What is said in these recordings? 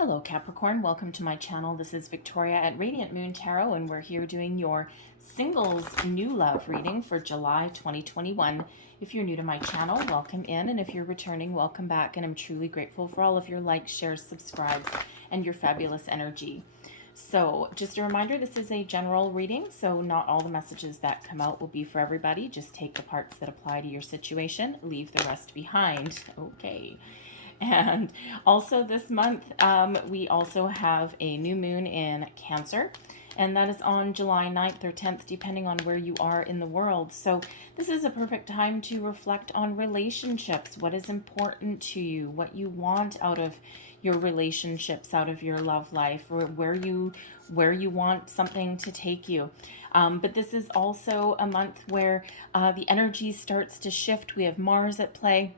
Hello Capricorn, welcome to my channel. This is Victoria at Radiant Moon Tarot, and we're here doing your singles new love reading for July 2021. If you're new to my channel, welcome in, and if you're returning, welcome back, and I'm truly grateful for all of your likes, shares, subscribes, and your fabulous energy. So just a reminder, this is a general reading, so not all the messages that come out will be for everybody. Just take the parts that apply to your situation, leave the rest behind. Okay. And also this month, we also have a new moon in Cancer, and that is on July 9th or 10th, depending on where you are in the world. So this is a perfect time to reflect on relationships, what is important to you, what you want out of your relationships, out of your love life, or where you want something to take you. But this is also a month where the energy starts to shift. We have Mars at play.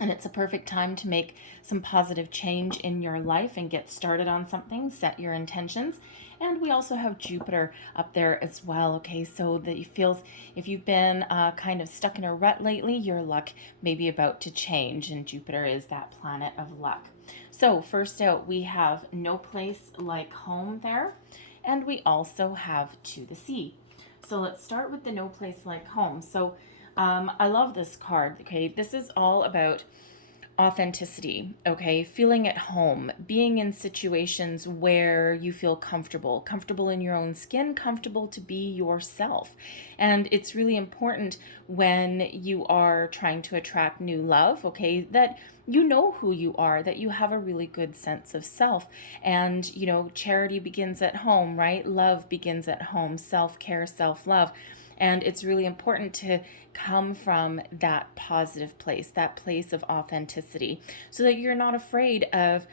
And it's a perfect time to make some positive change in your life and get started on something, set your intentions. And we also have Jupiter up there as well, okay? So that it feels, if you've been kind of stuck in a rut lately, your luck may be about to change, and Jupiter is that planet of luck. So first out, we have No Place Like Home there, and we also have To the Sea. So let's start with the No Place Like Home. So I love this card, okay? This is all about authenticity, okay? Feeling at home, being in situations where you feel comfortable in your own skin, comfortable to be yourself. And it's really important when you are trying to attract new love, okay, that you know who you are, that you have a really good sense of self. And, you know, charity begins at home, right? Love begins at home, self-care, self-love. And it's really important to come from that positive place, that place of authenticity, so that you're not afraid of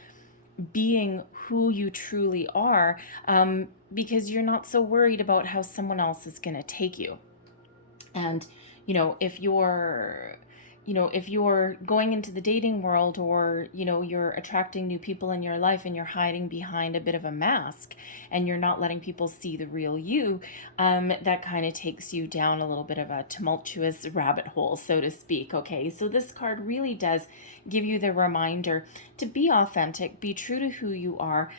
being who you truly are, because you're not so worried about how someone else is going to take you. And, you know, if you're going into the dating world, or, you know, you're attracting new people in your life and you're hiding behind a bit of a mask and you're not letting people see the real you, that kind of takes you down a little bit of a tumultuous rabbit hole, so to speak. Okay, so this card really does give you the reminder to be authentic, be true to who you are.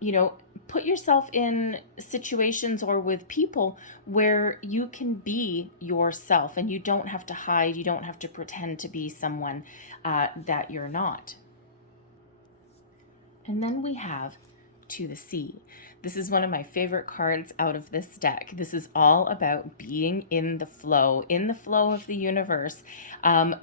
You know, put yourself in situations or with people where you can be yourself and you don't have to hide, you don't have to pretend to be someone that you're not. And then we have To the Sea. This is one of my favorite cards out of this deck. This is all about being in the flow of the universe.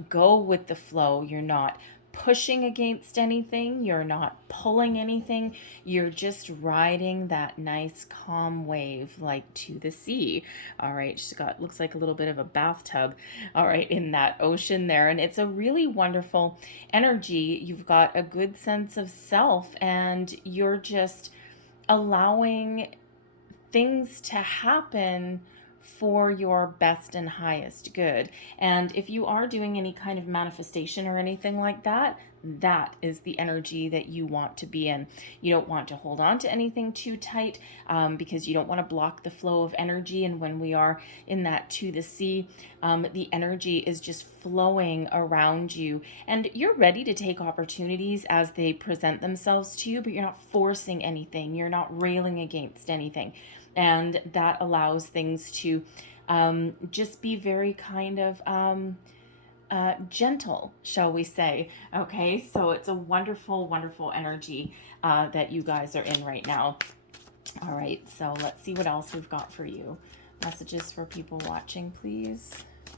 Go with the flow. You're not pushing against anything, you're not pulling anything, you're just riding that nice calm wave like to the sea. All right, she's got, looks like a little bit of a bathtub, all right, in that ocean there, and it's a really wonderful energy. You've got a good sense of self, and you're just allowing things to happen for your best and highest good. And if you are doing any kind of manifestation or anything like that, that is the energy that you want to be in. You don't want to hold on to anything too tight, because you don't want to block the flow of energy. And when we are in that To the Sea, the energy is just flowing around you, and you're ready to take opportunities as they present themselves to you, but you're not forcing anything, you're not railing against anything. And that allows things to just be very kind of gentle, shall we say. Okay, so it's a wonderful, wonderful energy that you guys are in right now. All right, so let's see what else we've got for you. Messages for people watching, please.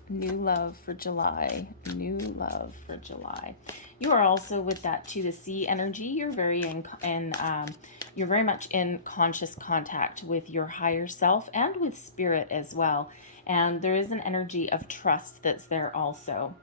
New love for July. New love for July. You are also with that To the Sea energy. You're you're very much in conscious contact with your higher self and with spirit as well. And there is an energy of trust that's there also.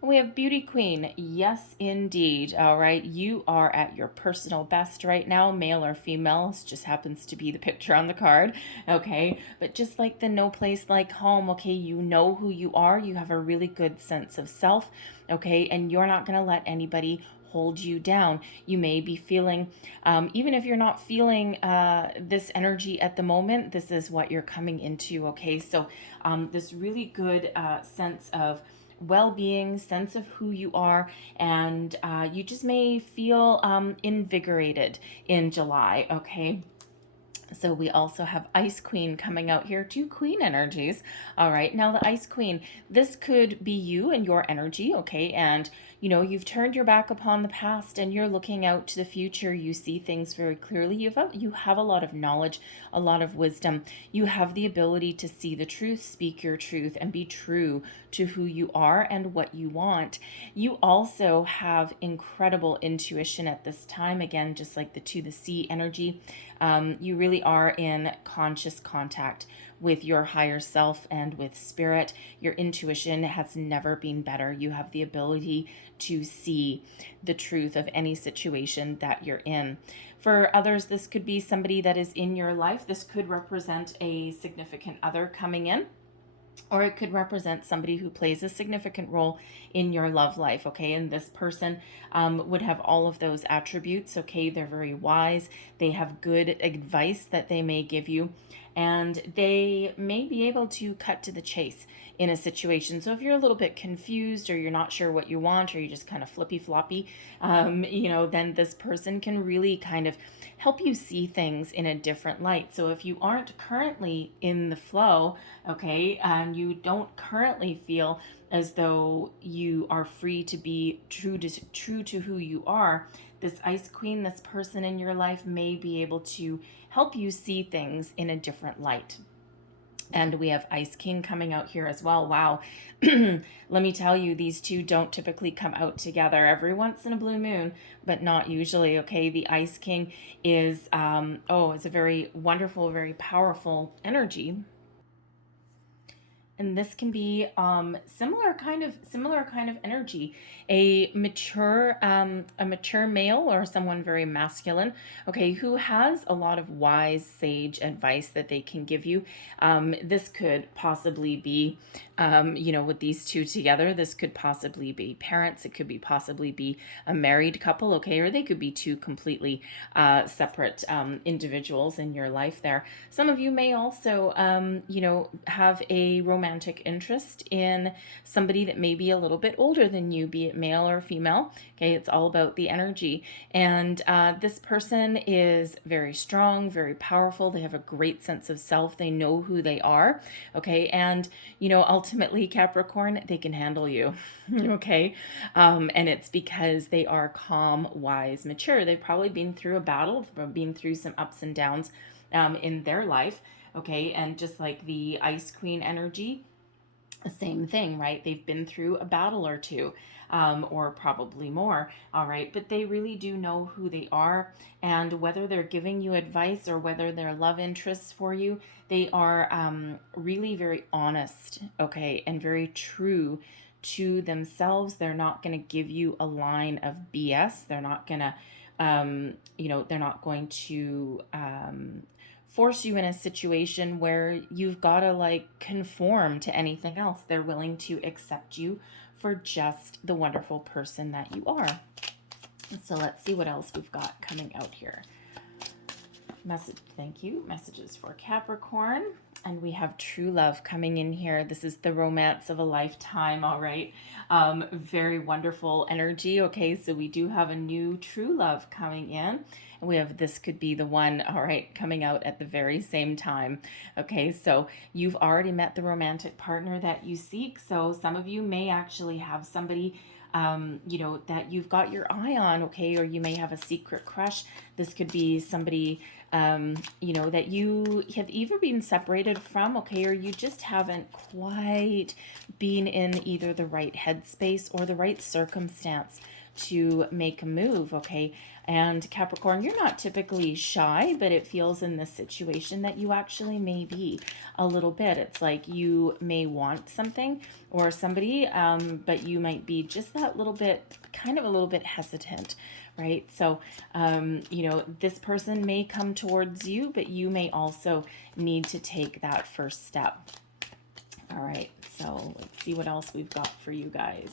And we have Beauty Queen. Yes, indeed. All right. You are at your personal best right now, male or female. This just happens to be the picture on the card. Okay. But just like the No Place Like Home, okay, you know who you are. You have a really good sense of self. Okay. And you're not going to let anybody hold you down. You may be feeling, even if you're not feeling this energy at the moment, this is what you're coming into. Okay. So this really good sense of well-being, sense of who you are, and you just may feel invigorated in July, okay? So we also have Ice Queen coming out here, two Queen energies. All right, now the Ice Queen, this could be you and your energy, okay? And you know, you've turned your back upon the past and you're looking out to the future. You see things very clearly. You have a lot of knowledge, a lot of wisdom. You have the ability to see the truth, speak your truth, and be true to who you are and what you want. You also have incredible intuition at this time. Again, just like the to the sea energy, you really are in conscious contact with your higher self and with spirit. Your intuition has never been better. You have the ability to see the truth of any situation that you're in. For others, this could be somebody that is in your life. This could represent a significant other coming in, or it could represent somebody who plays a significant role in your love life, okay? And this person would have all of those attributes, okay? They're very wise. They have good advice that they may give you, and they may be able to cut to the chase in a situation. So if you're a little bit confused, or you're not sure what you want, or you're just kind of flippy floppy, you know, then this person can really kind of help you see things in a different light. So if you aren't currently in the flow, okay, and you don't currently feel as though you are free to be true to who you are, this Ice Queen, this person in your life, may be able to help you see things in a different light. And we have Ice King coming out here as well. Wow. Let me tell you, these two don't typically come out together. Every once in a blue moon, but not usually, okay? The Ice King is, it's a very wonderful, very powerful energy. And this can be similar kind of energy. A mature male, or someone very masculine, okay, who has a lot of wise sage advice that they can give you. This could possibly be with these two together, this could possibly be parents. It could be possibly be a married couple, okay, or they could be two completely separate individuals in your life there. Some of you may also have a romantic interest in somebody that may be a little bit older than you, be it male or female. Okay, it's all about the energy. And this person is very strong, very powerful. They have a great sense of self. They know who they are. Okay, and ultimately, Capricorn, they can handle you. Okay, and it's because they are calm, wise, mature. They've probably been through a battle, been through some ups and downs in their life. Okay, and just like the Ice Queen energy, same thing, right? They've been through a battle or two, or probably more, all right? But they really do know who they are, and whether they're giving you advice or whether they're love interests for you, they are really very honest, okay, and very true to themselves. They're not going to give you a line of BS. They're not going to, they're not going to force you in a situation where you've got to like conform to anything else. They're willing to accept you for just the wonderful person that you are. So let's see what else we've got coming out here. Thank you. Messages for Capricorn. And we have true love coming in here. This is the romance of a lifetime, all right? Very wonderful energy, okay? So we do have a new true love coming in. And we have this could be the one, all right, coming out at the very same time, okay? So you've already met the romantic partner that you seek. So some of you may actually have somebody that you've got your eye on, okay? Or you may have a secret crush. This could be somebody, that you have either been separated from, okay, or you just haven't quite been in either the right headspace or the right circumstance to make a move, okay? And Capricorn, you're not typically shy, but it feels in this situation that you actually may be a little bit. It's like you may want something or somebody, but you might be just that little bit, kind of a little bit hesitant, right? So, this person may come towards you, but you may also need to take that first step. All right, so let's see what else we've got for you guys.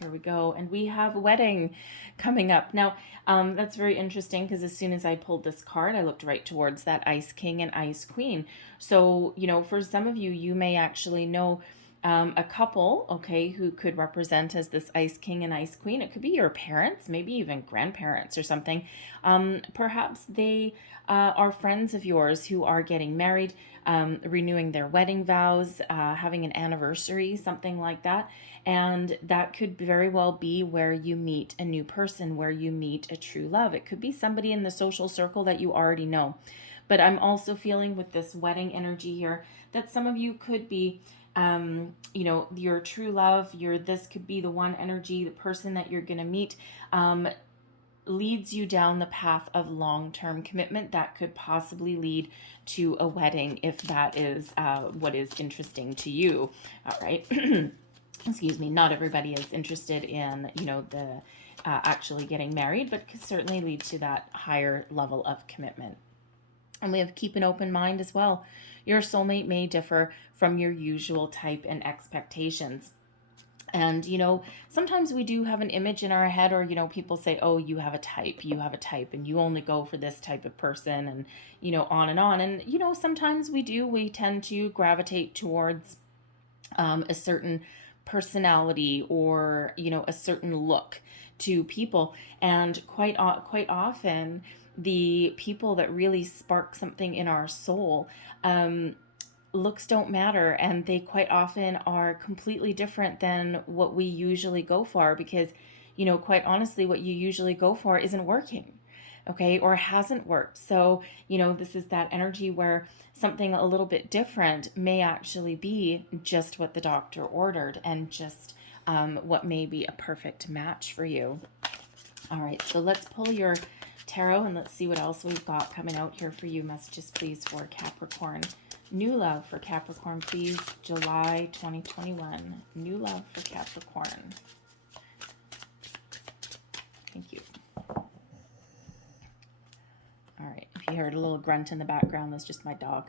Here we go. And we have wedding coming up. Now, that's very interesting because as soon as I pulled this card, I looked right towards that Ice King and Ice Queen. So, for some of you, you may actually know a couple, okay, who could represent as this Ice King and Ice Queen. It could be your parents, maybe even grandparents or something. Perhaps they are friends of yours who are getting married, renewing their wedding vows, having an anniversary, something like that. And that could very well be where you meet a new person, where you meet a true love. It could be somebody in the social circle that you already know. But I'm also feeling with this wedding energy here that some of you could be your true love, this could be the one energy, the person that you're going to meet, leads you down the path of long-term commitment that could possibly lead to a wedding if that is what is interesting to you. All right. Excuse me. Not everybody is interested in, the actually getting married, but could certainly lead to that higher level of commitment. And we have keep an open mind as well. Your soulmate may differ from your usual type and expectations. And, sometimes we do have an image in our head, or, people say, oh, you have a type, and you only go for this type of person, and, on and on. And, sometimes we tend to gravitate towards a certain personality or, a certain look to people. And quite often, the people that really spark something in our soul, looks don't matter, and they quite often are completely different than what we usually go for, because quite honestly, what you usually go for isn't working, okay, or hasn't worked. So this is that energy where something a little bit different may actually be just what the doctor ordered, and just what may be a perfect match for you. All right, so let's pull your tarot and let's see what else we've got coming out here for you. Messages, please, for Capricorn. New love for Capricorn, please. July 2021. New love for Capricorn. Thank you. All right. If you heard a little grunt in the background, that's just my dog.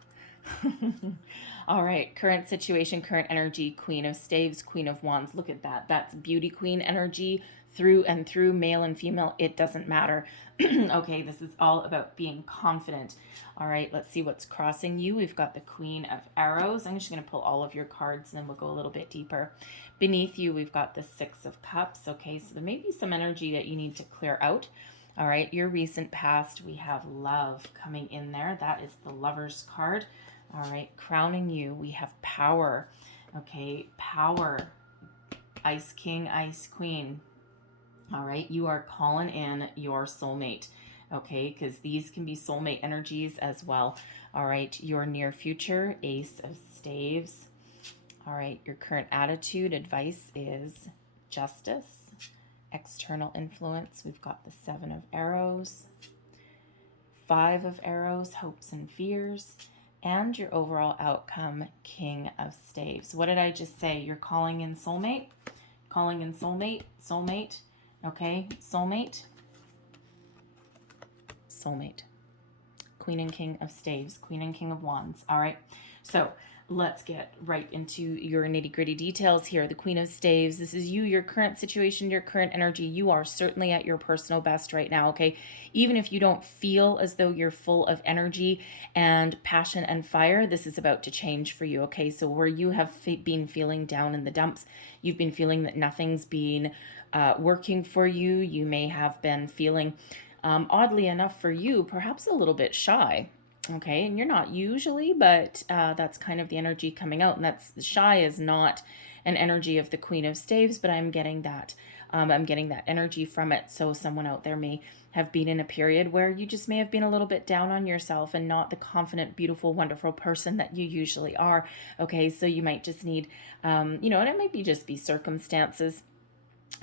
All right. Current situation, current energy, Queen of Staves, Queen of Wands. Look at that. That's beauty queen energy through and through, male and female. It doesn't matter. Okay. This is all about being confident. All right. Let's see what's crossing you. We've got the Queen of Arrows. I'm just going to pull all of your cards and then we'll go a little bit deeper. Beneath you, we've got the Six of Cups. Okay. So there may be some energy that you need to clear out. All right. Your recent past, we have love coming in there. That is the Lover's card. All right, crowning you, we have power. Okay, power. Ice King, Ice Queen. All right, you are calling in your soulmate. Okay, because these can be soulmate energies as well. All right, your near future, Ace of Staves. All right, your current attitude, advice is justice. External influence, we've got the Seven of Arrows. Five of Arrows, hopes and fears. And your overall outcome, King of Staves. What did I just say? You're calling in soulmate? Calling in soulmate? Soulmate? Okay, soulmate? Soulmate. Queen and King of Staves. Queen and King of Wands. All right, so let's get right into your nitty-gritty details here. The Queen of Staves, this is you, your current situation, your current energy. You are certainly at your personal best right now, okay? Even if you don't feel as though you're full of energy and passion and fire, this is about to change for you, okay? So where you have been feeling down in the dumps, you've been feeling that nothing's been working for you. You may have been feeling, oddly enough for you, perhaps a little bit shy. Okay, and you're not usually, but that's kind of the energy coming out. And that's shy is not an energy of the Queen of Staves, but I'm getting that. I'm getting that energy from it. So someone out there may have been in a period where you just may have been a little bit down on yourself and not the confident, beautiful, wonderful person that you usually are. Okay, so you might just need, and it might be just be circumstances.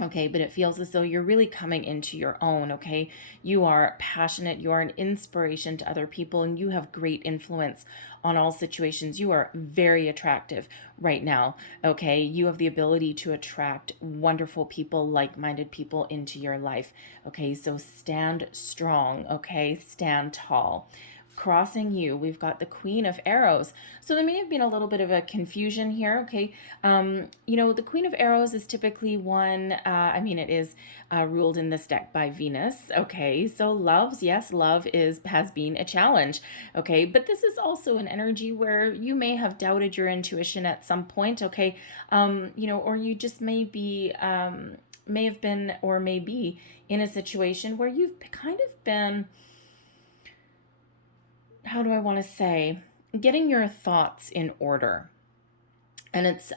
Okay, but it feels as though you're really coming into your own, okay? You are passionate, you are an inspiration to other people, and you have great influence on all situations. You are very attractive right now, okay? You have the ability to attract wonderful people, like-minded people into your life, okay? So stand strong, okay? Stand tall. crossing you, we've got the Queen of Arrows. So there may have been a little bit of a confusion here, okay? The Queen of Arrows is typically one, it is ruled in this deck by Venus, okay? So yes, love has been a challenge, okay? But this is also an energy where you may have doubted your intuition at some point, okay? Or you just may have been or may be in a situation where you've kind of been, how do I want to say, getting your thoughts in order. And it's,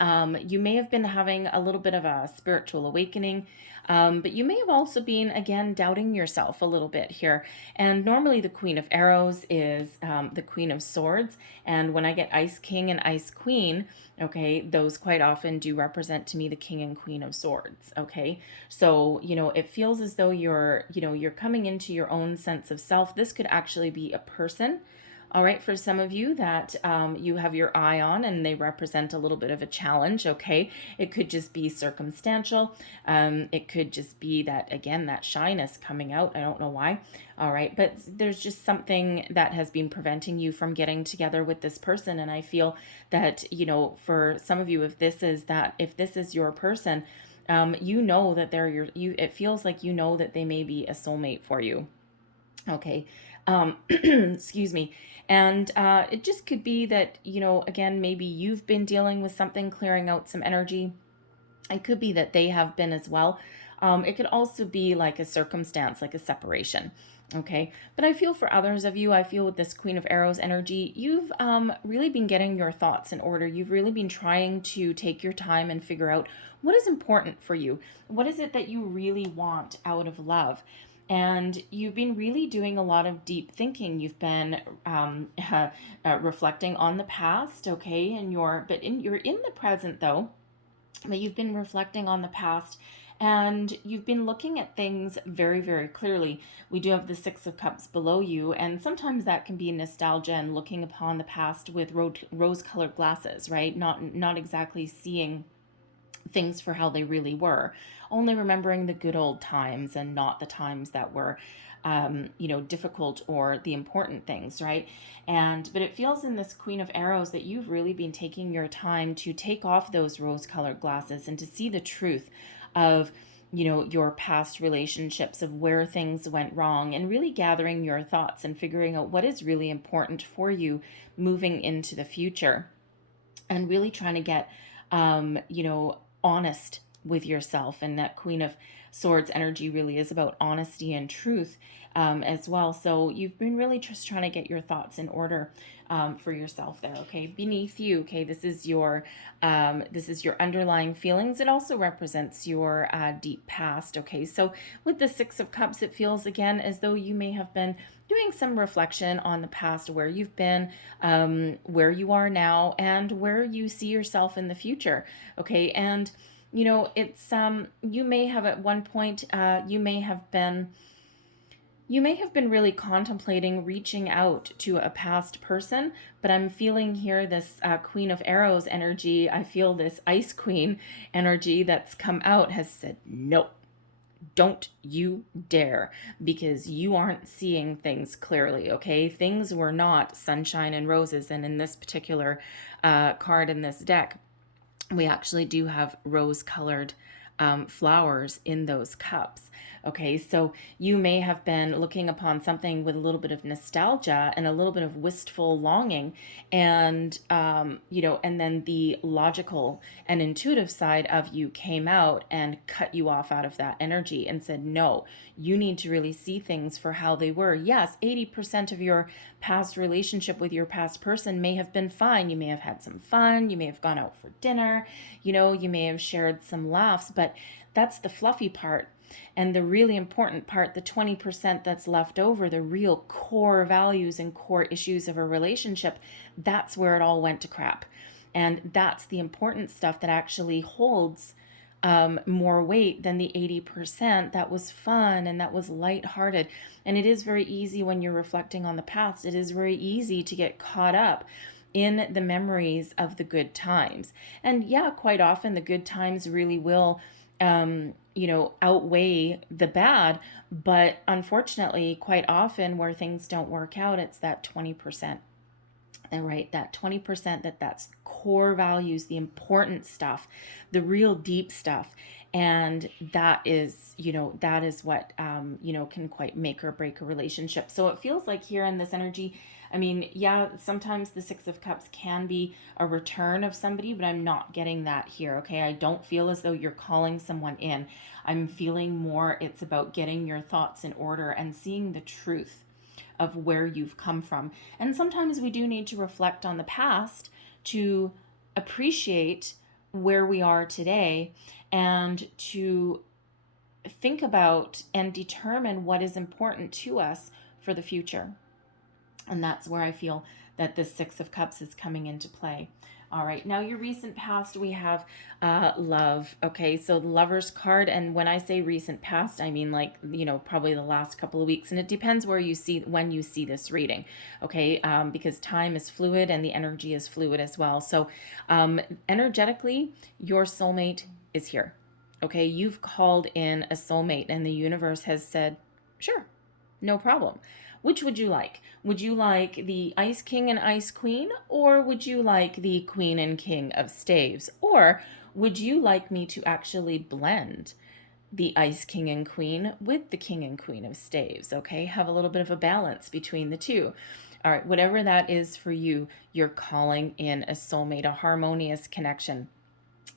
you may have been having a little bit of a spiritual awakening, but you may have also been, again, doubting yourself a little bit here. And normally the Queen of Arrows is the Queen of Swords. And when I get Ice King and Ice Queen, okay, those quite often do represent to me the King and Queen of Swords, okay? So, it feels as though you're coming into your own sense of self. This could actually be a person. All right, for some of you that you have your eye on and they represent a little bit of a challenge, okay? It could just be circumstantial. It could just be that, again, that shyness coming out. I don't know why. All right, but there's just something that has been preventing you from getting together with this person. And I feel that, for some of you, if this is your person, that it feels like that they may be a soulmate for you. Okay. Excuse me. And it just could be that, again, maybe you've been dealing with something, clearing out some energy. It could be that they have been as well. It could also be like a circumstance, like a separation. Okay. But I feel for others of you, I feel with this Queen of Arrows energy, you've really been getting your thoughts in order. You've really been trying to take your time and figure out what is important for you. What is it that you really want out of love? And you've been really doing a lot of deep thinking. You've been reflecting on the past, okay? You're in the present though, but you've been reflecting on the past and you've been looking at things very, very clearly. We do have the Six of Cups below you, and sometimes that can be nostalgia and looking upon the past with rose-colored glasses, right? Not exactly seeing things for how they really were, only remembering the good old times and not the times that were difficult or the important things, right? But it feels in this Queen of Arrows that you've really been taking your time to take off those rose-colored glasses and to see the truth of your past relationships, of where things went wrong, and really gathering your thoughts and figuring out what is really important for you moving into the future, and really trying to get honest with yourself. And that Queen of Swords energy really is about honesty and truth as well. So you've been really just trying to get your thoughts in order for yourself there. Okay, beneath you, okay, this is your underlying feelings. It also represents your deep past. Okay, so with the Six of Cups, it feels again as though you may have been doing some reflection on the past, where you've been, where you are now, and where you see yourself in the future. Okay, and it's you may have at one point you may have been really contemplating reaching out to a past person, but I'm feeling here this Queen of Arrows energy. I feel this Ice Queen energy that's come out has said, no, don't you dare, because you aren't seeing things clearly, okay? Things were not sunshine and roses, and in this particular card in this deck, we actually do have rose-colored flowers in those cups. Okay, so you may have been looking upon something with a little bit of nostalgia and a little bit of wistful longing, and and then the logical and intuitive side of you came out and cut you off out of that energy and said, no, you need to really see things for how they were. Yes, 80% of your past relationship with your past person may have been fine. You may have had some fun. You may have gone out for dinner. You may have shared some laughs, but that's the fluffy part. And the really important part, the 20% that's left over, the real core values and core issues of a relationship, that's where it all went to crap. And that's the important stuff that actually holds more weight than the 80% that was fun and that was lighthearted. And it is very easy when you're reflecting on the past, it is very easy to get caught up in the memories of the good times. And yeah, quite often the good times really will outweigh the bad. But unfortunately, quite often where things don't work out, it's that 20%. And right, that 20% that's core values, the important stuff, the real deep stuff. And that is, that is what, can quite make or break a relationship. So it feels like here in this energy, I mean, yeah, sometimes the Six of Cups can be a return of somebody, but I'm not getting that here, okay? I don't feel as though you're calling someone in. I'm feeling more it's about getting your thoughts in order and seeing the truth of where you've come from. And sometimes we do need to reflect on the past to appreciate where we are today and to think about and determine what is important to us for the future. And that's where I feel that the Six of Cups is coming into play. All right, now your recent past, we have love. Okay, so the Lover's card, and when I say recent past, I mean like, probably the last couple of weeks, and it depends when you see this reading, okay, because time is fluid and the energy is fluid as well. So energetically, your soulmate is here. Okay, you've called in a soulmate and the universe has said, sure, no problem. Which would you like? Would you like the Ice King and Ice Queen, or would you like the Queen and King of Staves? Or would you like me to actually blend the Ice King and Queen with the King and Queen of Staves? Okay, have a little bit of a balance between the two. All right, whatever that is for you, you're calling in a soulmate, a harmonious connection.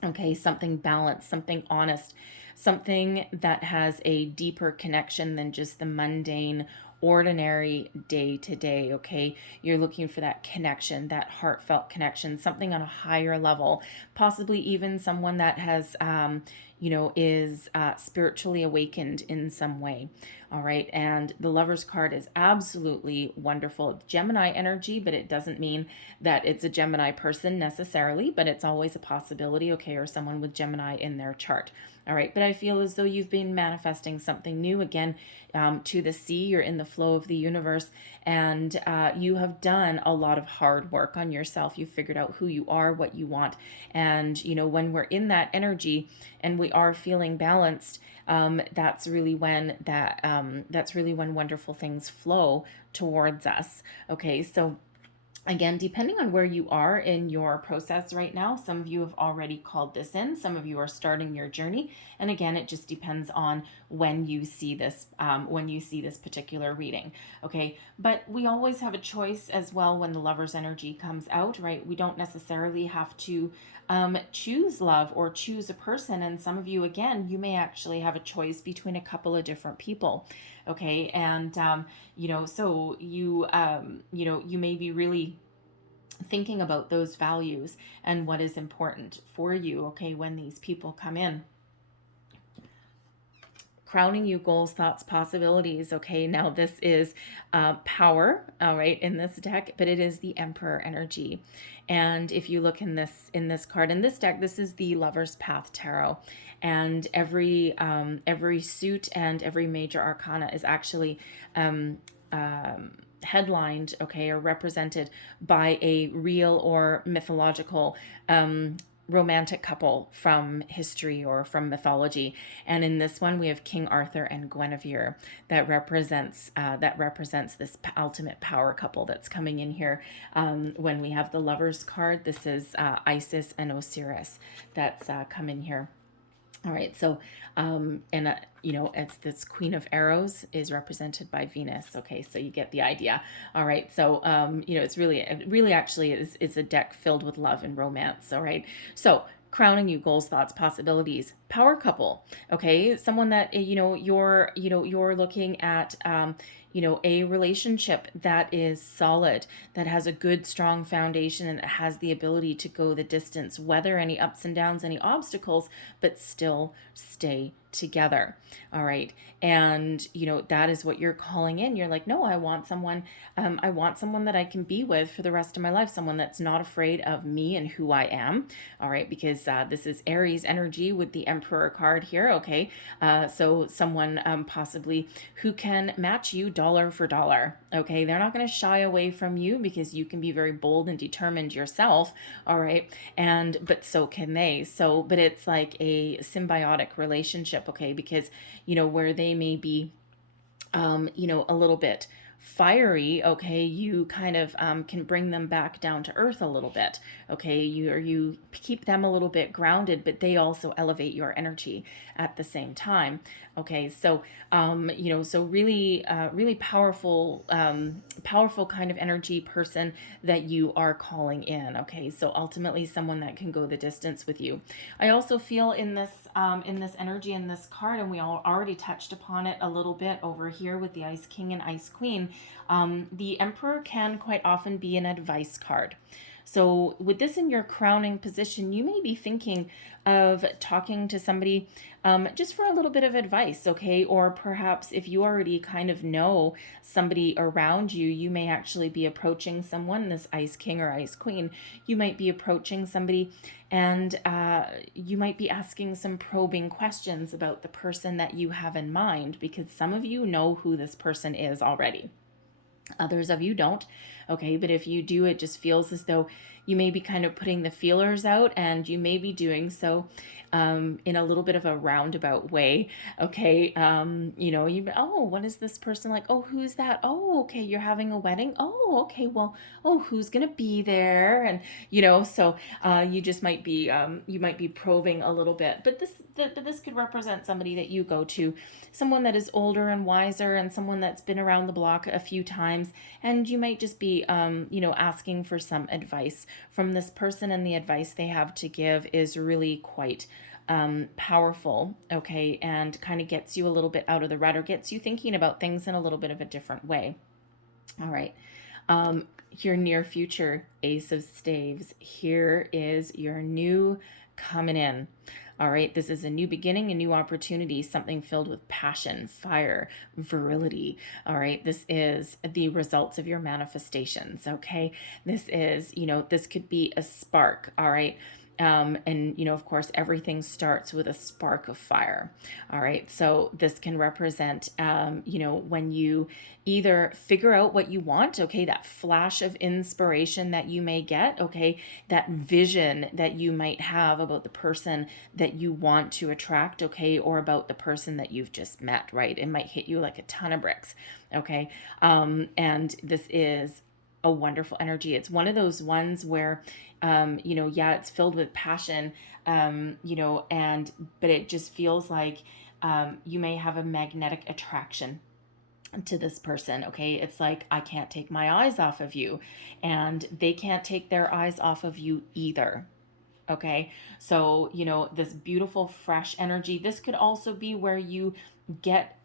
Okay, something balanced, something honest, something that has a deeper connection than just the mundane, ordinary day to day. Okay, you're looking for that connection, that heartfelt connection, something on a higher level, possibly even someone that has is spiritually awakened in some way. All right, and the Lover's card is absolutely wonderful. Gemini energy, but it doesn't mean that it's a Gemini person necessarily, but it's always a possibility, okay, or someone with Gemini in their chart. All right, but I feel as though you've been manifesting something new again, to the sea. You're in the flow of the universe, and you have done a lot of hard work on yourself. You've figured out who you are, what you want, and when we're in that energy and we are feeling balanced, that's really when wonderful things flow towards us. Okay, so again, depending on where you are in your process right now, some of you have already called this in, some of you are starting your journey, and again, it just depends on when you see this particular reading. Okay, but we always have a choice as well when the Lover's energy comes out, right? We don't necessarily have to choose love or choose a person, and some of you, again, you may actually have a choice between a couple of different people. Okay, and so you you may be really thinking about those values and what is important for you, okay, when these people come in. Crowning you, goals, thoughts, possibilities. Okay, now this is power, all right, in this deck, but it is the Emperor energy. And if you look in this card, in this deck, this is the Lover's Path Tarot, and every suit and every major arcana is actually headlined, okay, or represented by a real or mythological romantic couple from history or from mythology. And in this one, we have King Arthur and Guinevere that represents this ultimate power couple that's coming in here. When we have the Lover's card, this is Isis and Osiris that's come in here. All right, so it's this Queen of Arrows is represented by Venus. Okay, so you get the idea. All right, so it's really actually is a deck filled with love and romance. All right, so crowning you, goals, thoughts, possibilities, power couple. Okay, someone that you're looking at a relationship that is solid, that has a good, strong foundation, and that has the ability to go the distance, weather any ups and downs, any obstacles, but still stay together. All right. And, that is what you're calling in. You're like, no, I want someone that I can be with for the rest of my life, someone that's not afraid of me and who I am. All right. Because this is Aries energy with the Emperor card here, okay? So someone possibly who can match you dollar for dollar, okay? They're not going to shy away from you because you can be very bold and determined yourself, all right? But so can they. But it's like a symbiotic relationship, okay? Because, where they may be a little bit fiery, okay, you kind of can bring them back down to earth a little bit, okay, you keep them a little bit grounded, but they also elevate your energy at the same time, okay? So really powerful kind of energy person that you are calling in, okay? So ultimately someone that can go the distance with you. I also feel in this energy in this card, and we already touched upon it a little bit over here with the Ice King and Ice Queen, the Emperor can quite often be an advice card. So with this in your crowning position, you may be thinking of talking to somebody just for a little bit of advice, okay? Or perhaps if you already kind of know somebody around you, you may actually be approaching someone, this Ice King or Ice Queen, you might be approaching somebody and you might be asking some probing questions about the person that you have in mind, because some of you know who this person is already. Others of you don't, okay? But if you do, it just feels as though you may be kind of putting the feelers out, and you may be doing so in a little bit of a roundabout way, okay? Oh, what is this person like? Oh, who's that? Oh, okay, you're having a wedding? Oh, okay, well, oh, who's gonna be there? And you just might be probing a little bit, but this could represent somebody that you go to, someone that is older and wiser, and someone that's been around the block a few times, and you might just be asking for some advice from this person, and the advice they have to give is really quite powerful, okay, and kind of gets you a little bit out of the rut, or gets you thinking about things in a little bit of a different way. All right. Your near future Ace of Staves. Here is your new coming in. All right, this is a new beginning, a new opportunity, something filled with passion, fire, virility. All right, this is the results of your manifestations, okay? This is, this could be a spark, all right? Of course, everything starts with a spark of fire. All right. So this can represent, when you either figure out what you want, okay, that flash of inspiration that you may get, okay, that vision that you might have about the person that you want to attract, okay, or about the person that you've just met, right? It might hit you like a ton of bricks, okay? And this is a wonderful energy. It's one of those ones where, it's filled with passion, but it just feels like you may have a magnetic attraction to this person, okay? It's like, I can't take my eyes off of you, and they can't take their eyes off of you either. Okay, so this beautiful fresh energy. This could also be where you get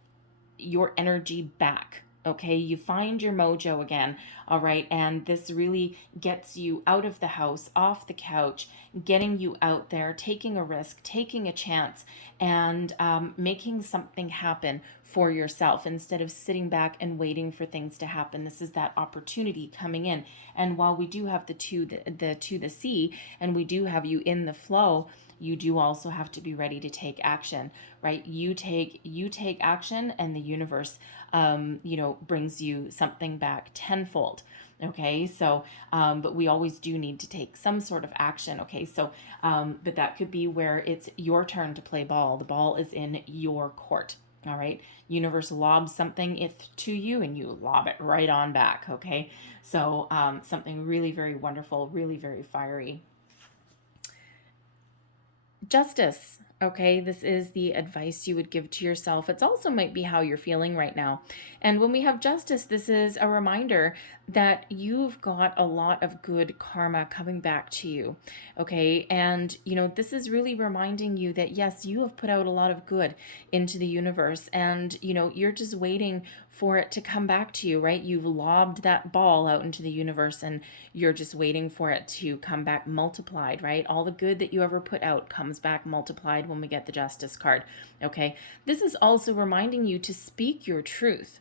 your energy back. Okay, you find your mojo again. All right, and this really gets you out of the house, off the couch, getting you out there, taking a risk, taking a chance, and making something happen for yourself instead of sitting back and waiting for things to happen. This is that opportunity coming in. And while we do have the to the sea, and we do have you in the flow, you do also have to be ready to take action, right? You take action, and the universe, brings you something back tenfold. Okay, so, but we always do need to take some sort of action. Okay, so, but that could be where it's your turn to play ball. The ball is in your court. All right, universe lobs something to you, and you lob it right on back. Okay, so something really very wonderful, really very fiery. Justice. Okay, this is the advice you would give to yourself. It also might be how you're feeling right now. And when we have justice, this is a reminder that you've got a lot of good karma coming back to you. Okay, and this is really reminding you that yes, you have put out a lot of good into the universe, and you're just waiting for it to come back to you, right? You've lobbed that ball out into the universe, and you're just waiting for it to come back multiplied, right? All the good that you ever put out comes back multiplied when we get the Justice card, okay? This is also reminding you to speak your truth.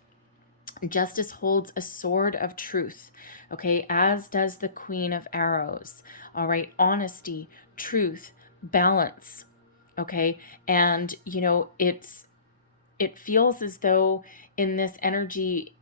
Justice holds a sword of truth, okay, as does the Queen of Arrows, all right? Honesty, truth, balance, Okay. And, it feels as though in this energy,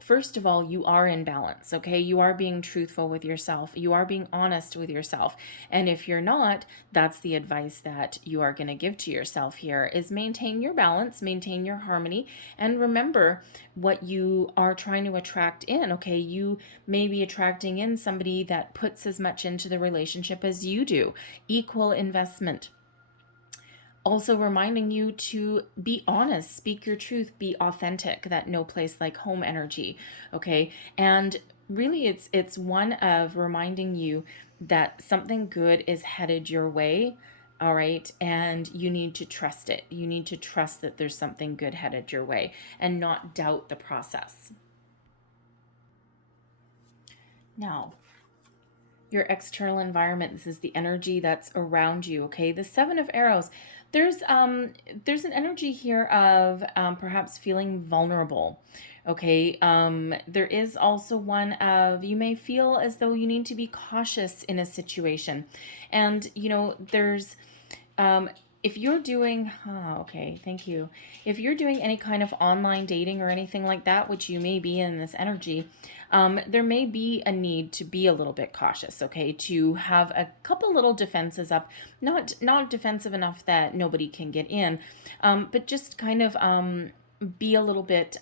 first of all, you are in balance, okay? You are being truthful with yourself. You are being honest with yourself. And if you're not, that's the advice that you are going to give to yourself here is maintain your balance, maintain your harmony, and remember what you are trying to attract in, okay? You may be attracting in somebody that puts as much into the relationship as you do. Equal investment. Also reminding you to be honest, speak your truth, be authentic, that no place like home energy, okay? And really it's one of reminding you that something good is headed your way, all right? And you need to trust it. You need to trust that there's something good headed your way and not doubt the process. Now, your external environment, this is the energy that's around you, okay? The Seven of Arrows, there's an energy here of perhaps feeling vulnerable, okay? There is also one of you may feel as though you need to be cautious in a situation, and there's if you're doing, okay, thank you. If you're doing any kind of online dating or anything like that, which you may be in this energy, there may be a need to be a little bit cautious, okay? To have a couple little defenses up, not defensive enough that nobody can get in, but just kind of be a little bit.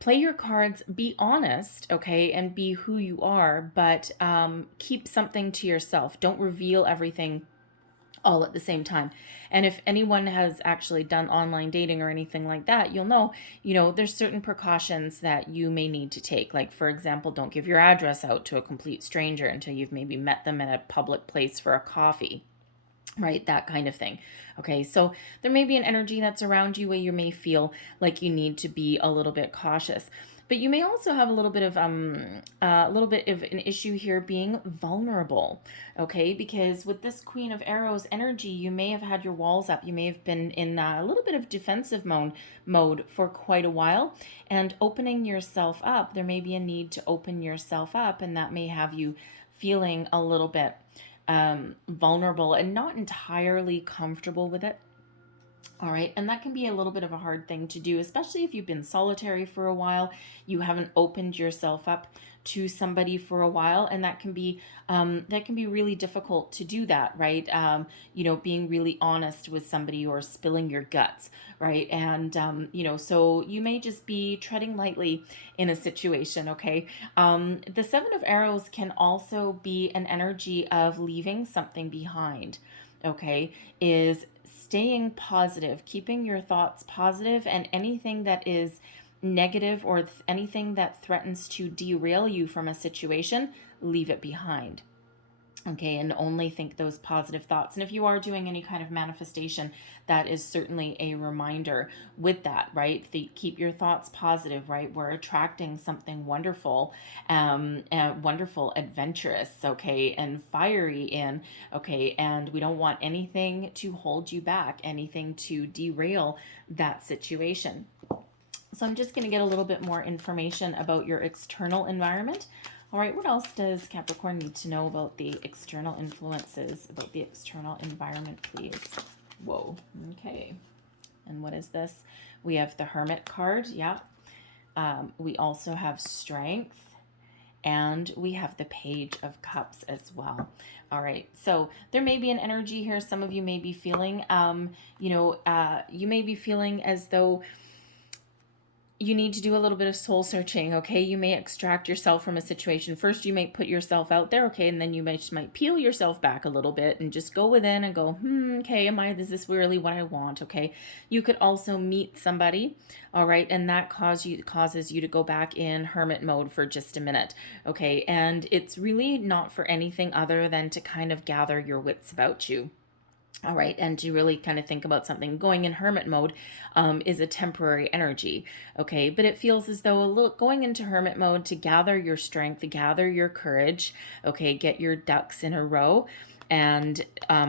Play your cards, be honest, okay, and be who you are, but keep something to yourself. Don't reveal everything all at the same time. And if anyone has actually done online dating or anything like that, you'll know, there's certain precautions that you may need to take. Like, for example, don't give your address out to a complete stranger until you've maybe met them at a public place for a coffee. Right, that kind of thing. Okay, so there may be an energy that's around you where you may feel like you need to be a little bit cautious, but you may also have a little bit of an issue here being vulnerable. Okay, because with this Queen of Arrows energy, you may have had your walls up. You may have been in a little bit of defensive mode for quite a while, and opening yourself up. There may be a need to open yourself up, and that may have you feeling a little bit vulnerable and not entirely comfortable with it. All right. And that can be a little bit of a hard thing to do, especially if you've been solitary for a while, you haven't opened yourself up to somebody for a while, and that can be really difficult to do that, right? Being really honest with somebody or spilling your guts, right? And so you may just be treading lightly in a situation, okay? The Seven of Arrows can also be an energy of leaving something behind, okay? Is staying positive, keeping your thoughts positive, and anything that is negative or anything that threatens to derail you from a situation, leave it behind. Okay, and only think those positive thoughts. And if you are doing any kind of manifestation, that is certainly a reminder with that, right? Keep your thoughts positive, right? We're attracting something wonderful, wonderful, adventurous, okay, and fiery in, okay, and we don't want anything to hold you back, anything to derail that situation. So I'm just going to get a little bit more information about your external environment. All right, what else does Capricorn need to know about the external influences, about the external environment, please? Whoa, okay. And what is this? We have the Hermit card, yeah. We also have Strength, and we have the Page of Cups as well. All right, so there may be an energy here. Some of you may be feeling, you may be feeling as though you need to do a little bit of soul searching, okay? You may extract yourself from a situation. First, you may put yourself out there, okay? And then you might peel yourself back a little bit and just go within and go, okay, is this really what I want, okay? You could also meet somebody, all right? And that causes you to go back in hermit mode for just a minute, okay? And it's really not for anything other than to kind of gather your wits about you. All right, and to really kind of think about something. Going in hermit mode is a temporary energy, okay? But it feels as though going into hermit mode to gather your strength, to gather your courage, okay? Get your ducks in a row and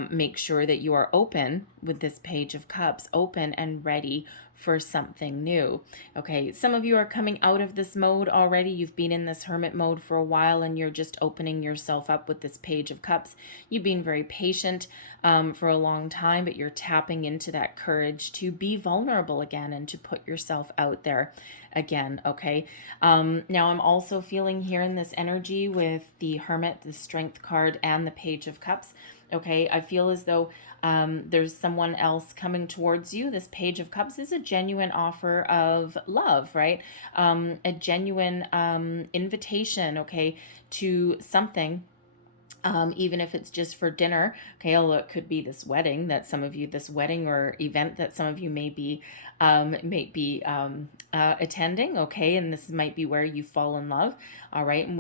make sure that you are open with this Page of Cups, open and ready for something new. Okay, some of you are coming out of this mode already. You've been in this hermit mode for a while and you're just opening yourself up with this Page of Cups. You've been very patient for a long time, but you're tapping into that courage to be vulnerable again and to put yourself out there again. Okay, now I'm also feeling here in this energy with the Hermit, the Strength card, and the Page of Cups. Okay, I feel as though there's someone else coming towards you. This Page of Cups is a genuine offer of love, right? A genuine invitation, okay, to something. Even if it's just for dinner, okay, although it could be this wedding that some of you, this wedding or event that some of you may be attending, okay, and this might be where you fall in love, all right, and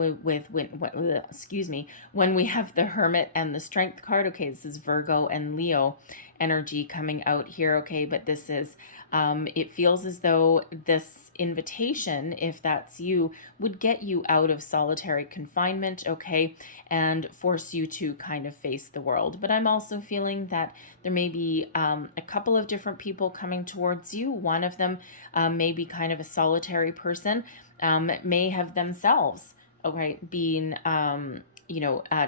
excuse me, when we have the Hermit and the Strength card, okay, this is Virgo and Leo energy coming out here, okay, but this is, it feels as though this invitation, if that's you, would get you out of solitary confinement, okay, and force you to kind of face the world. But I'm also feeling that there may be a couple of different people coming towards you. One of them may be kind of a solitary person, may have themselves, okay, been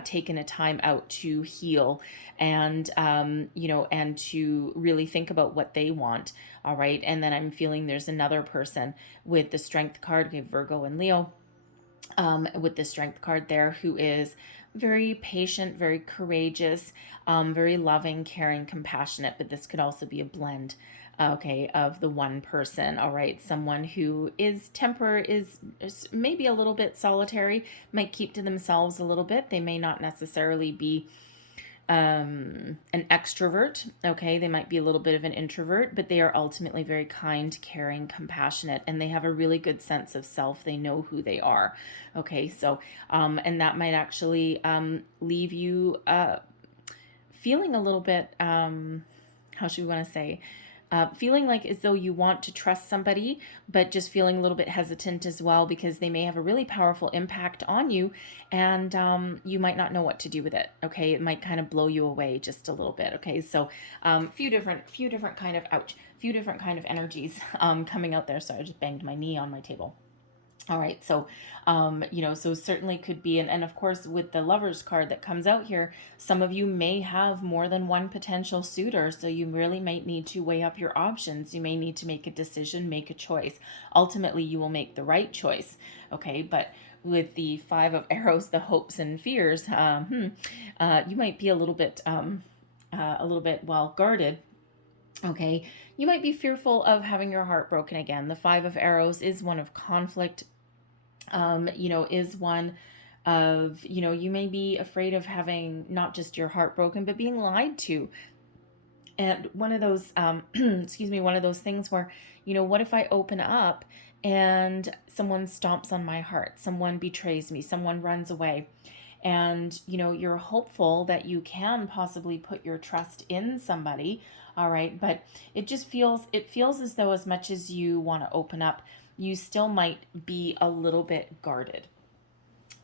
taken a time out to heal and, and to really think about what they want. All right. And then I'm feeling there's another person with the Strength card, okay, Virgo and Leo, with the Strength card there, who is very patient, very courageous, very loving, caring, compassionate, but this could also be a blend, okay, of the one person. All right, someone who is maybe a little bit solitary, might keep to themselves a little bit. They may not necessarily be an extrovert, okay, they might be a little bit of an introvert, but they are ultimately very kind, caring, compassionate, and they have a really good sense of self. They know who they are, okay, so and that might actually leave you feeling a little bit how should we want to say, feeling like as though you want to trust somebody, but just feeling a little bit hesitant as well, because they may have a really powerful impact on you, and you might not know what to do with it. Okay, it might kind of blow you away just a little bit. Okay, so few different kind of energies coming out there. So I just banged my knee on my table. All right, so, so certainly could be, and of course with the Lovers card that comes out here, some of you may have more than one potential suitor, so you really might need to weigh up your options. You may need to make a decision, make a choice. Ultimately, you will make the right choice, okay? But with the Five of Arrows, the hopes and fears, you might be a little bit well guarded. Okay, you might be fearful of having your heart broken again. The Five of Arrows is one of conflict, is one of, you may be afraid of having not just your heart broken, but being lied to. And one of those, one of those things where, what if I open up and someone stomps on my heart, someone betrays me, someone runs away, and, you're hopeful that you can possibly put your trust in somebody. All right. But it feels as though as much as you want to open up, you still might be a little bit guarded.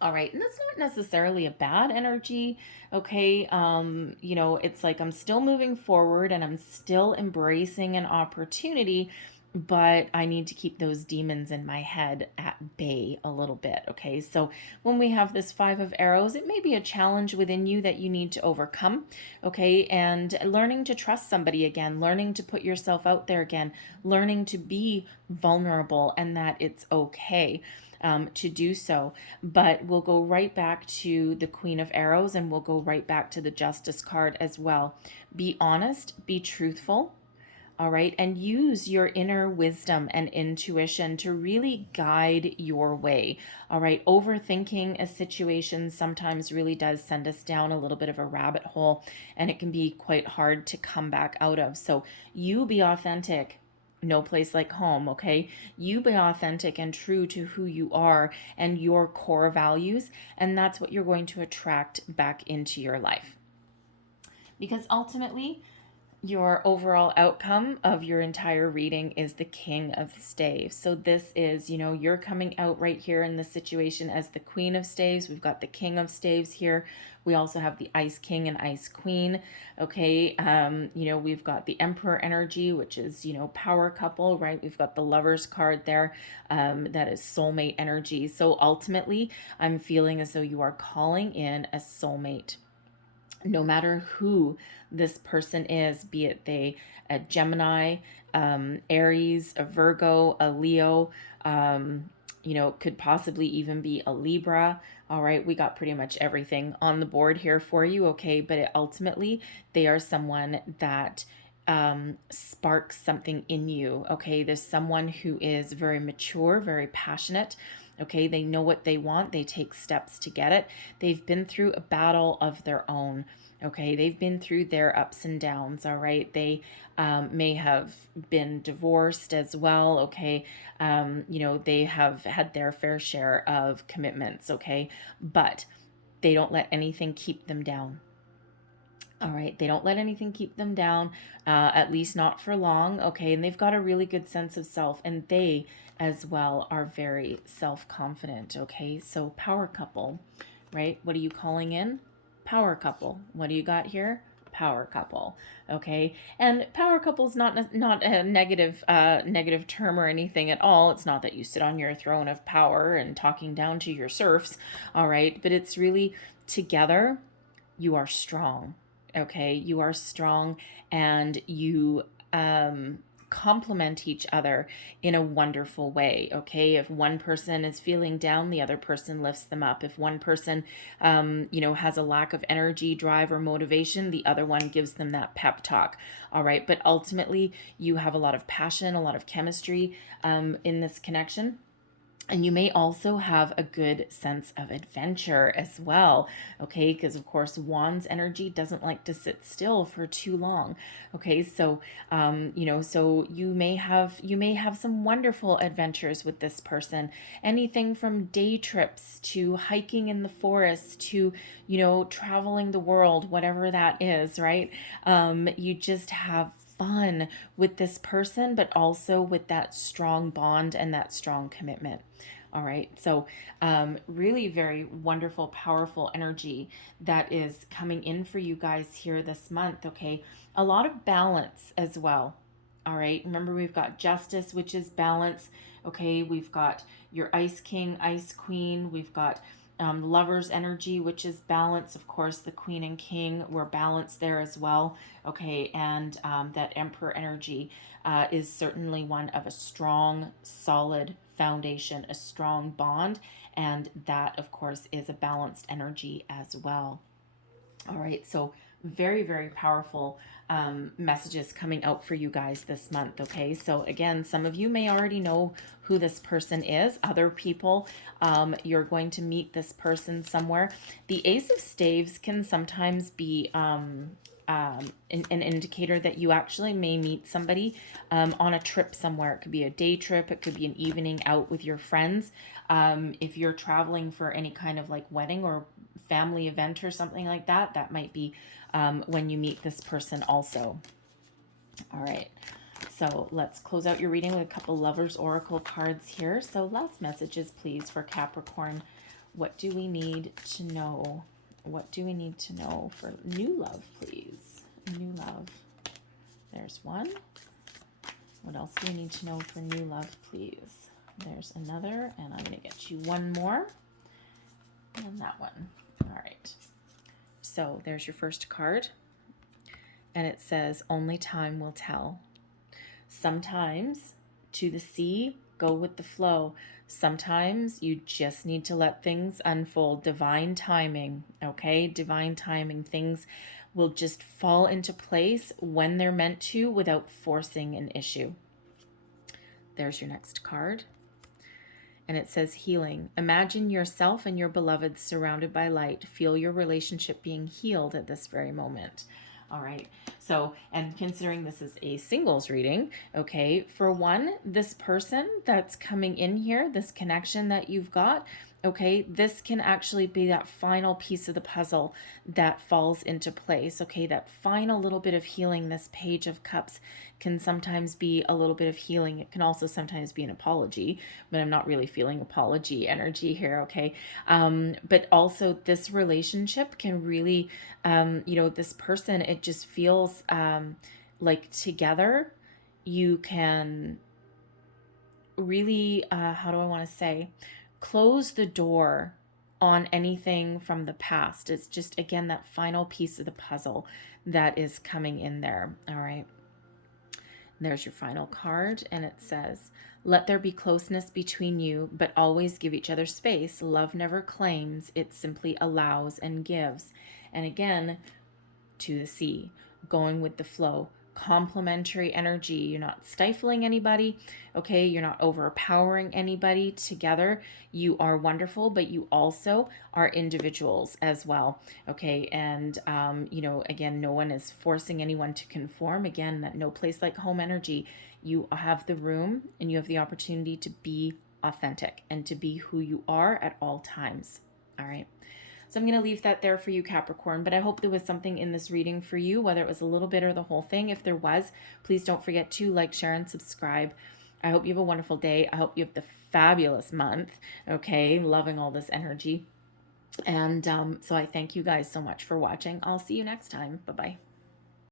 All right. And that's not necessarily a bad energy. Okay. It's like I'm still moving forward and I'm still embracing an opportunity, but I need to keep those demons in my head at bay a little bit. Okay. So when we have this Five of Arrows, it may be a challenge within you that you need to overcome. Okay. And learning to trust somebody again, learning to put yourself out there again, learning to be vulnerable, and that it's okay to do so. But we'll go right back to the Queen of Arrows, and we'll go right back to the Justice card as well. Be honest, be truthful. All right. And use your inner wisdom and intuition to really guide your way. All right. Overthinking a situation sometimes really does send us down a little bit of a rabbit hole, and it can be quite hard to come back out of. So you be authentic. No place like home. Okay. You be authentic and true to who you are and your core values. And that's what you're going to attract back into your life. Because ultimately, your overall outcome of your entire reading is the King of Staves. So this is, you're coming out right here in this situation as the Queen of Staves. We've got the King of Staves here. We also have the Ice King and Ice Queen. Okay. We've got the Emperor energy, which is, power couple, right? We've got the Lovers card there. That is soulmate energy. So ultimately, I'm feeling as though you are calling in a soulmate. No matter who this person is, be it a Gemini, Aries, a Virgo, a Leo, could possibly even be a Libra. All right, we got pretty much everything on the board here for you, okay? But ultimately, they are someone that sparks something in you, okay? There's someone who is very mature, very passionate. Okay, they know what they want. They take steps to get it. They've been through a battle of their own. Okay, they've been through their ups and downs. All right, they may have been divorced as well. Okay, they have had their fair share of commitments. Okay, but they don't let anything keep them down. All right, they don't let anything keep them down, at least not for long. Okay, and they've got a really good sense of self, and they as well are very self-confident. Okay, so power couple, right? What are you calling in? Power couple. What do you got here? Power couple. Okay, and power couple is not a negative term or anything at all. It's not that you sit on your throne of power and talking down to your serfs. All right, but it's really together you are strong. Okay, you are strong, and you complement each other in a wonderful way. Okay, if one person is feeling down, the other person lifts them up. If one person has a lack of energy, drive, or motivation, the other one gives them that pep talk. All right, but ultimately you have a lot of passion, a lot of chemistry in this connection. And you may also have a good sense of adventure as well, okay? Because of course, Wands energy doesn't like to sit still for too long, okay? So, so you may have some wonderful adventures with this person. Anything from day trips to hiking in the forest to, traveling the world, whatever that is, right? You just have fun with this person, but also with that strong bond and that strong commitment. All right, so really very wonderful, powerful energy that is coming in for you guys here this month. Okay, a lot of balance as well. All right, remember we've got justice, which is balance. Okay, we've got your Ice King, Ice Queen. We've got Lover's energy, which is balance. Of course, the Queen and King were balanced there as well. Okay, and that Emperor energy is certainly one of a strong, solid foundation, a strong bond, and that, of course, is a balanced energy as well. All right, so very, very powerful messages coming out for you guys this month. Okay, so again, some of you may already know who this person is. Other people, you're going to meet this person somewhere. The Ace of Staves can sometimes be an indicator that you actually may meet somebody on a trip somewhere. It could be a day trip. It could be an evening out with your friends. If you're traveling for any kind of like wedding or family event or something like that, that might be when you meet this person also. All right. So let's close out your reading with a couple Lovers Oracle cards here. So last messages, please, for Capricorn. What do we need to know? What do we need to know for new love, please? New love. There's one. What else do we need to know for new love, please? There's another, and I'm going to get you one more. And that one. All right. So there's your first card. And it says, only time will tell. Sometimes to the sea, go with the flow. Sometimes you just need to let things unfold. Divine timing, okay? Divine timing. Things will just fall into place when they're meant to without forcing an issue. There's your next card. And it says healing. Imagine yourself and your beloved surrounded by light. Feel your relationship being healed at this very moment. All right. So, and considering this is a singles reading, okay, for one, this person that's coming in here, this connection that you've got, okay, this can actually be that final piece of the puzzle that falls into place, okay, that final little bit of healing. This Page of Cups can sometimes be a little bit of healing. It can also sometimes be an apology, but I'm not really feeling apology energy here, okay? But also this relationship can really, this person, it just feels like together you can really, how do I want to say, close the door on anything from the past. It's just, again, that final piece of the puzzle that is coming in there. All right. There's your final card, and it says, let there be closeness between you, but always give each other space. Love never claims, it simply allows and gives. And again, to the sea, going with the flow, complementary energy. You're not stifling anybody, okay? You're not overpowering anybody. Together, you are wonderful, but you also are individuals as well, okay? And, again, no one is forcing anyone to conform. Again, that no place like home energy. You have the room and you have the opportunity to be authentic and to be who you are at all times, all right? So I'm going to leave that there for you, Capricorn, but I hope there was something in this reading for you, whether it was a little bit or the whole thing. If there was, please don't forget to like, share, and subscribe. I hope you have a wonderful day. I hope you have the fabulous month, okay? Loving all this energy. And so I thank you guys so much for watching. I'll see you next time. Bye-bye.